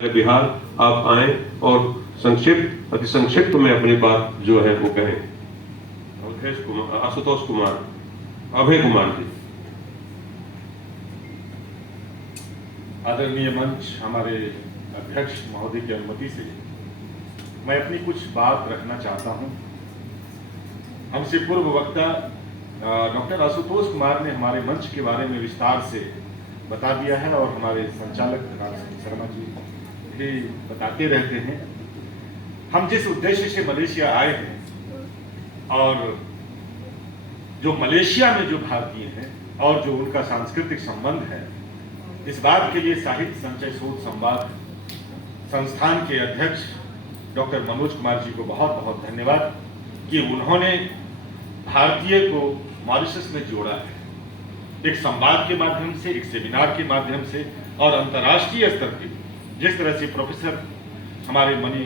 बिहार आप आए और संक्षिप्त अति संक्षिप्त में अपनी बात जो है वो कहें। अवधेश कुमार, आशुतोष कुमार, अभय कुमार जी। आदरणीय मंच, हमारे अध्यक्ष महोदय की अनुमति से मैं अपनी कुछ बात रखना चाहता हूं। हमसे पूर्व वक्ता डॉक्टर आशुतोष कुमार ने हमारे मंच के बारे में विस्तार से बता दिया है और हमारे संचालक राज शर्मा जी भी बताते रहते हैं। हम जिस उद्देश्य से मलेशिया आए हैं और जो मलेशिया में जो भारतीय हैं और जो उनका सांस्कृतिक संबंध है, इस बात के लिए साहित्य संचय शोध संवाद संस्थान के अध्यक्ष डॉक्टर मनोज कुमार जी को बहुत बहुत धन्यवाद कि उन्होंने भारतीय को मॉरिशस में जोड़ा है, एक संवाद के माध्यम से, एक सेमिनार के माध्यम से और अंतर्राष्ट्रीय स्तर पे जिस तरह से प्रोफेसर हमारे मणि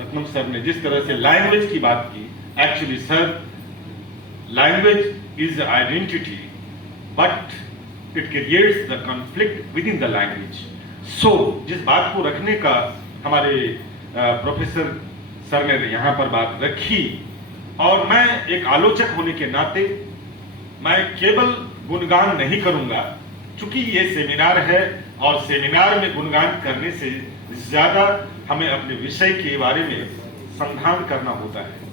रत्नम सर ने जिस तरह से लैंग्वेज की बात की। Actually sir, language is identity but it creates the conflict with in the language. So जिस बात को रखने का हमारे प्रोफेसर सर ने यहाँ पर बात रखी, और मैं एक आलोचक होने के नाते मैं केवल गुणगान नहीं करूंगा, चूंकि ये सेमिनार है और सेमिनार में गुणगान करने से ज्यादा हमें अपने विषय के बारे में संधान करना होता है।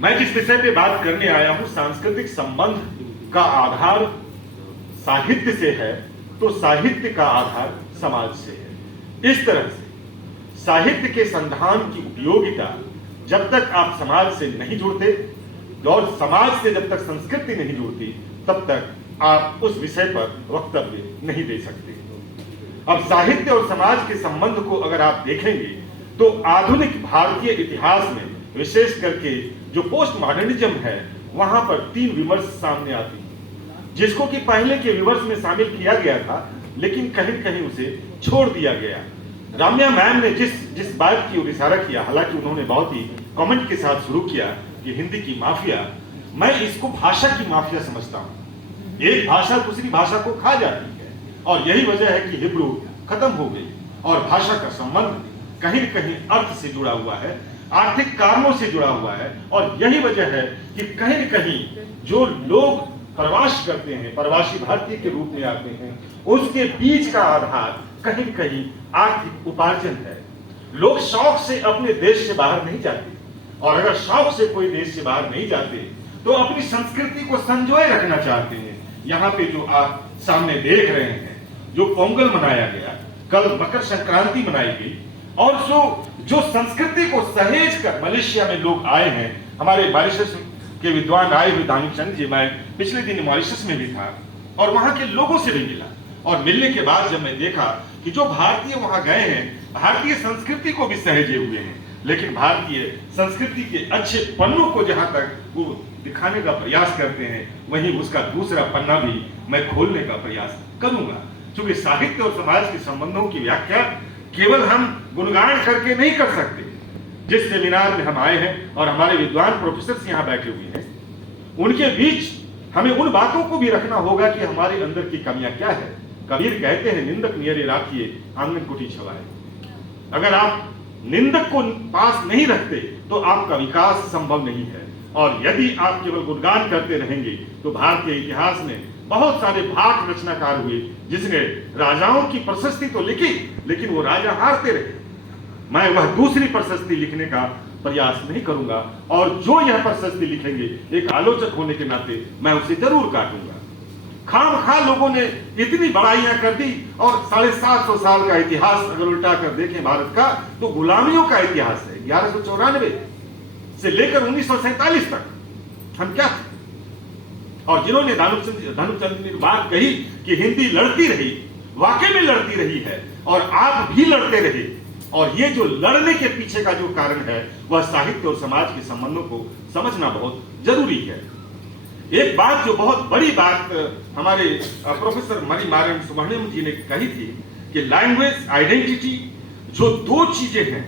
मैं जिस विषय पे बात करने आया हूं, सांस्कृतिक संबंध का आधार साहित्य से है तो साहित्य का आधार समाज से है। इस तरह से साहित्य के संधान की उपयोगिता जब तक आप समाज से नहीं जुड़ते और समाज से जब तक संस्कृति नहीं जुड़ती, तब तक आप उस विषय पर वक्तव्य नहीं दे सकते। अब साहित्य और समाज के संबंध को अगर आप देखेंगे तो आधुनिक भारतीय इतिहास में विशेष करके जो पोस्ट मॉडर्निज्म है, वहां पर तीन विमर्श सामने आती हैं, जिसको कि पहले के विमर्श में शामिल किया गया था, लेकिन कहीं कहीं उसे छोड़ दिया गया। राम्या मैम ने जिस बात की ओर इशारा किया, हालांकि उन्होंने बहुत ही कमेंट के साथ शुरू किया कि हिंदी की माफिया, मैं इसको भाषा की माफिया समझता हूं। एक भाषा दूसरी भाषा को खा जाती है और यही वजह है कि हिब्रू खत्म हो गई और भाषा का संबंध कहीं न कहीं अर्थ से जुड़ा हुआ है, आर्थिक कारणों से जुड़ा हुआ है। और यही वजह है कि कहीं न कहीं जो लोग प्रवास करते हैं, प्रवासी भारतीय के रूप में आते हैं, उसके बीच का आधार कहीं न कहीं आर्थिक उपार्जन है। लोग शौक से अपने देश से बाहर नहीं जाते, और अगर शौक से कोई देश से बाहर नहीं जाते तो अपनी संस्कृति को संजोए रखना चाहते हैं। यहाँ पे जो आप सामने देख रहे हैं, जो पोंगल मनाया गया, कल मकर संक्रांति मनाई गई, और जो संस्कृति को सहेज कर मलेशिया में लोग आए हैं। हमारे मॉरिशस के विद्वान आए हुए दानिशचंद जी, मैं पिछले दिन मॉरिशस में भी था और वहां के लोगों से भी मिला, और मिलने के बाद जब मैं देखा कि जो भारतीय वहां गए हैं, भारतीय संस्कृति को भी सहेजे हुए हैं, लेकिन भारतीय संस्कृति के अच्छे पन्नों को जहां तक वो दिखाने का प्रयास करते हैं, वहीं उसका दूसरा पन्ना भी मैं खोलने का प्रयास करूंगा। क्योंकि साहित्य और समाज के संबंधों की व्याख्या केवल हम गुणगान करके नहीं कर सकते। जिस सेमिनार में हम आए हैं और हमारे विद्वान प्रोफेसर यहाँ बैठे हुए हैं, उनके बीच हमें उन बातों को भी रखना होगा कि हमारे अंदर की कमियां क्या है। कबीर कहते हैं, निंदक नियरे राखिए आंगन कुटी छवाए। अगर आप निंदक को पास नहीं रखते तो आपका विकास संभव नहीं है। और यदि आप केवल गुणगान करते रहेंगे तो भारतीय इतिहास में बहुत सारे भाट रचनाकार हुए, जिसने राजाओं की प्रशस्ति तो लिखी, लेकिन वो राजा हारते रहे। मैं वह दूसरी प्रशस्ति लिखने का प्रयास नहीं करूंगा, और जो यह प्रशस्ति लिखेंगे, एक आलोचक होने के नाते मैं उसे जरूर काटूंगा। खामखा लोगों ने इतनी बड़ाइयां कर दी, और 750 साल का इतिहास अगर उल्टा कर देखें भारत का, तो गुलामियों का इतिहास है। 1194 से लेकर 1947 तक हम क्या थे। और जिन्होंने धनुचंद ने बात कही कि हिंदी लड़ती रही, वाकई में लड़ती रही है, और आप भी लड़ते रहे। और ये जो लड़ने के पीछे का जो कारण है, वह साहित्य और समाज के संबंधों को समझना बहुत जरूरी है। एक बात जो बहुत बड़ी बात हमारे प्रोफेसर मणिमारन सुब्रमण्यम जी ने कही थी कि लैंग्वेज आइडेंटिटी, जो दो चीजें हैं,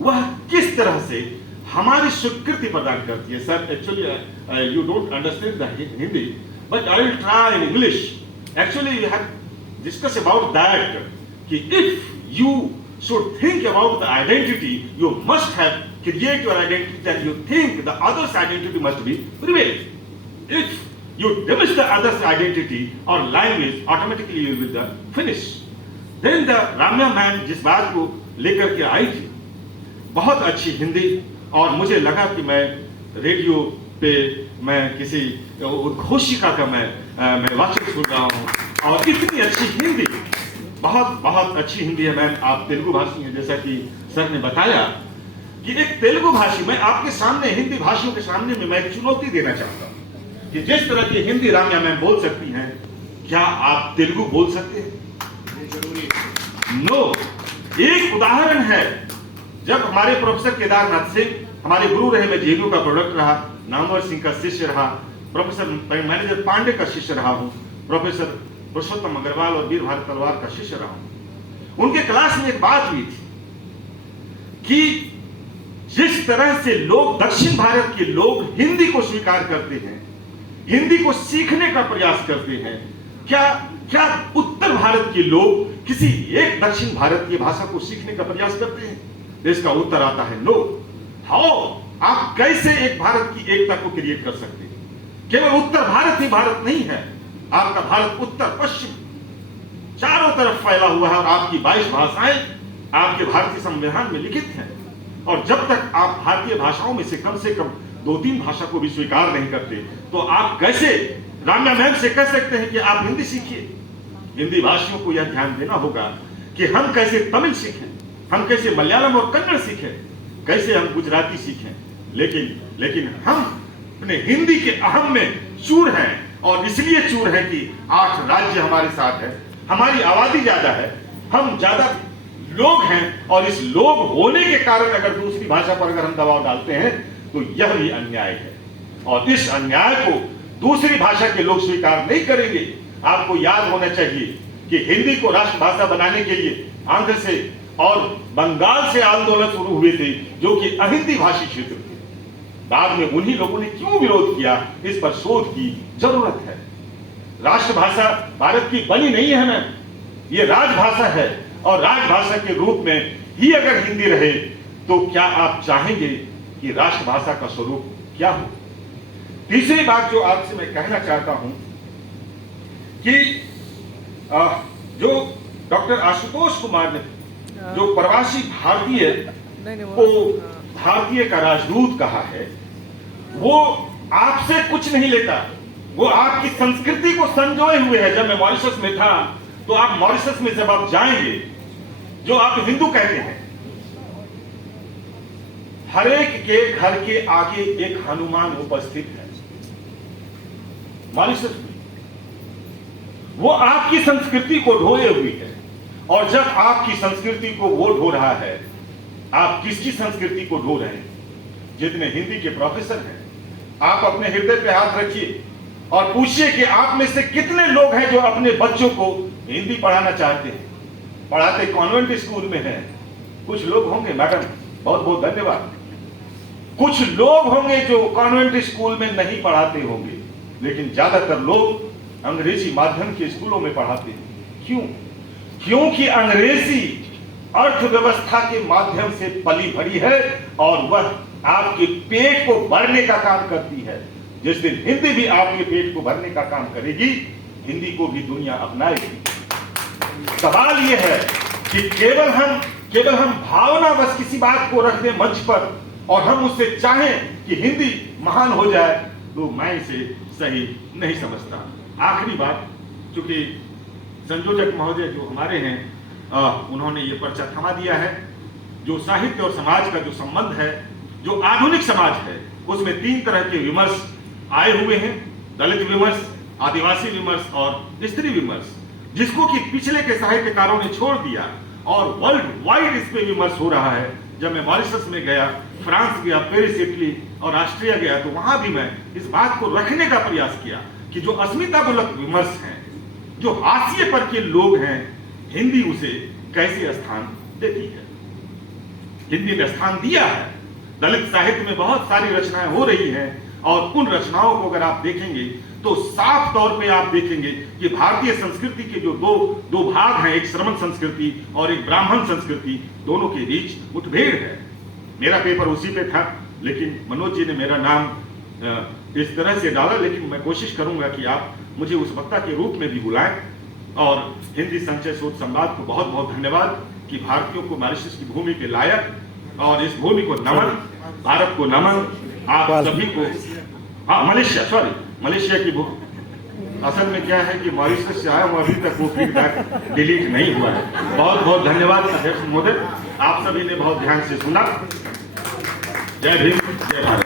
वह किस तरह से हमारी स्वीकृति प्रदान करती है। Sir, actually you don't understand the Hindi, but I will try in English. Actually we have discuss about that कि if you should think about the identity. You must have create your identity that you think the other's identity must be prevalent. If you diminish the other's identity or language, automatically you will be finished. Then the Ramya ma'am जिस बात को लेकर के आई थी, बहुत अच्छी हिंदी, और मुझे लगा कि मैं रेडियो पे मैं किसी उद्घोषिका का मैं वाचक सुन रहा हूँ, और इतनी अच्छी हिंदी, बहुत बहुत अच्छी हिंदी है मैम। आप तेलुगु भाषी हैं, जैसा कि सर ने बताया कि एक तेलुगु भाषी, मैं आपके सामने हिंदी भाषियों के सामने में मैं चुनौती देना चाहता हूँ कि जिस तरह की हिंदी राम्या मैम बोल सकती हैं, क्या आप तेलुगु बोल सकते हैं? नो। एक उदाहरण है, जब हमारे प्रोफेसर केदारनाथ सिंह हमारे गुरु रहे, मैं जेएनयू का प्रोडक्ट रहा, नामवर सिंह का शिष्य रहा, प्रोफेसर मैनेजर पांडे का शिष्य रहा हूं, प्रोफेसर पुरुषोत्तम अग्रवाल और वीर भारत तलवार का शिष्य रहा हूं। उनके क्लास में एक बात हुई थी कि जिस तरह से लोग, दक्षिण भारत के लोग हिंदी को स्वीकार करते हैं, हिंदी को सीखने का प्रयास करते हैं, क्या उत्तर भारत के लोग किसी एक दक्षिण भारतीय भाषा को सीखने का प्रयास करते हैं? इसका उत्तर आता है नो। हाउ? आप कैसे एक भारत की एकता को क्रिएट कर सकते हैं? केवल उत्तर भारत ही भारत नहीं है, आपका भारत उत्तर पश्चिम चारों तरफ फैला हुआ है, और आपकी 22 भाषाएं आपके भारतीय संविधान में लिखित हैं। और जब तक आप भारतीय भाषाओं में से कम 2-3 भाषा को भी स्वीकार नहीं करते, तो आप कैसे राम्या मैम से कह सकते हैं कि आप हिंदी सीखिए? हिंदी भाषियों को यह ध्यान देना होगा कि हम कैसे तमिल सीखें, हम कैसे मलयालम और कन्नड़ सीखें, कैसे हम गुजराती सीखें, लेकिन हम अपने हिंदी के अहम में चूर हैं, और इसलिए चूर है कि 8 राज्य हमारे साथ है, हमारी आबादी ज्यादा है, हम ज्यादा लोग हैं, और इस लोग होने के कारण अगर दूसरी भाषा पर अगर हम दबाव डालते हैं तो यह भी अन्याय है, और इस अन्याय को दूसरी भाषा के लोग स्वीकार नहीं करेंगे। आपको याद होना चाहिए कि हिंदी को राष्ट्रभाषा बनाने के लिए आंध्र से और बंगाल से आंदोलन शुरू हुए थे, जो कि अहिंदी भाषी क्षेत्र थे। बाद में उन्हीं लोगों ने क्यों विरोध किया, इस पर शोध की जरूरत है। राष्ट्रभाषा भारत की बनी नहीं है मैम, ये राजभाषा है, और राजभाषा के रूप में ही अगर हिंदी रहे तो क्या आप चाहेंगे कि राष्ट्रभाषा का स्वरूप क्या हो? तीसरी बात जो आपसे मैं कहना चाहता हूं कि जो डॉक्टर आशुतोष कुमार ने जो प्रवासी भारतीय को भारतीय का राजदूत कहा है, वो आपसे कुछ नहीं लेता, वो आपकी संस्कृति को संजोए हुए है। जब मैं मॉरिशस में था, तो आप मॉरिशस में जब आप जाएंगे, जो आप हिंदू कहते हैं, हर एक के घर के आगे एक हनुमान उपस्थित है मॉरिशस में। वो आपकी संस्कृति को ढोए हुई है, और जब आपकी संस्कृति को वो ढो रहा है, आप किसकी संस्कृति को ढो रहे हैं? जितने हिंदी के प्रोफेसर हैं, आप अपने हृदय पे हाथ रखिए और पूछिए कि आप में से कितने लोग हैं जो अपने बच्चों को हिंदी पढ़ाना चाहते हैं। पढ़ाते कॉन्वेंट स्कूल में हैं, कुछ लोग होंगे मैडम, बहुत बहुत धन्यवाद। कुछ लोग होंगे जो कॉन्वेंट स्कूल में नहीं पढ़ाते होंगे, लेकिन ज्यादातर लोग अंग्रेजी माध्यम के स्कूलों में पढ़ाते हैं। क्यों? क्योंकि अंग्रेजी अर्थव्यवस्था के माध्यम से पली भरी है, और वह आपके पेट को भरने का काम करती है। जिस दिन हिंदी भी आपके पेट को भरने का काम करेगी, हिंदी को भी दुनिया अपनाएगी। सवाल यह है कि केवल हम भावनावश किसी बात को रख दें मंच पर, और हम उससे चाहें कि हिंदी महान हो जाए, तो मैं इसे सही नहीं समझता। आखिरी बात, चूंकि संयोजक महोदय जो हमारे हैं, उन्होंने ये पर्चा थमा दिया है। जो साहित्य और समाज का जो संबंध है, जो आधुनिक समाज है, उसमें 3 तरह के विमर्श आए हुए हैं: दलित विमर्श, आदिवासी विमर्श और स्त्री विमर्श, जिसको कि पिछले के साहित्यकारों ने छोड़ दिया, और वर्ल्ड वाइड इस पे विमर्श हो रहा है। जब मैं मॉरिशस में गया, फ्रांस गया, पेरिस, इटली और ऑस्ट्रिया गया, तो वहां भी मैं इस बात को रखने का प्रयास किया कि जो अस्मितामूलक विमर्श हैं, जो हाशिए पर के लोग हैं, हिंदी उसे कैसे स्थान देती है। हिंदी ने स्थान दिया है। दलित साहित्य में बहुत सारी रचनाएं हो रही हैं, और उन रचनाओं को अगर आप देखेंगे तो साफ तौर पे आप देखेंगे कि भारतीय संस्कृति के जो दो भाग हैं, एक श्रमण संस्कृति और एक ब्राह्मण संस्कृति, दोनों के बीच मुठभेड़ है। मेरा पेपर उसी पे था, लेकिन मनोज जी ने मेरा नाम इस तरह से डाला, लेकिन मैं कोशिश करूंगा कि आप मुझे उस वक्ता के रूप में भी बुलाएं। और हिंदी संचय शोध संवाद को बहुत बहुत धन्यवाद कि भारतीयों को मॉरिशस की भूमि पे लाया, और इस भूमि को नमन, भारत को नमन, आप सभी को। हाँ, मलेशिया की भूमि, असल में क्या है कि मॉरिशस से आया हूं, अभी तक वो फीडबैक डिलीट नहीं हुआ है। बहुत बहुत धन्यवाद अध्यक्ष महोदय, आप सभी ने बहुत ध्यान से सुना। जय भीम, जय भारत।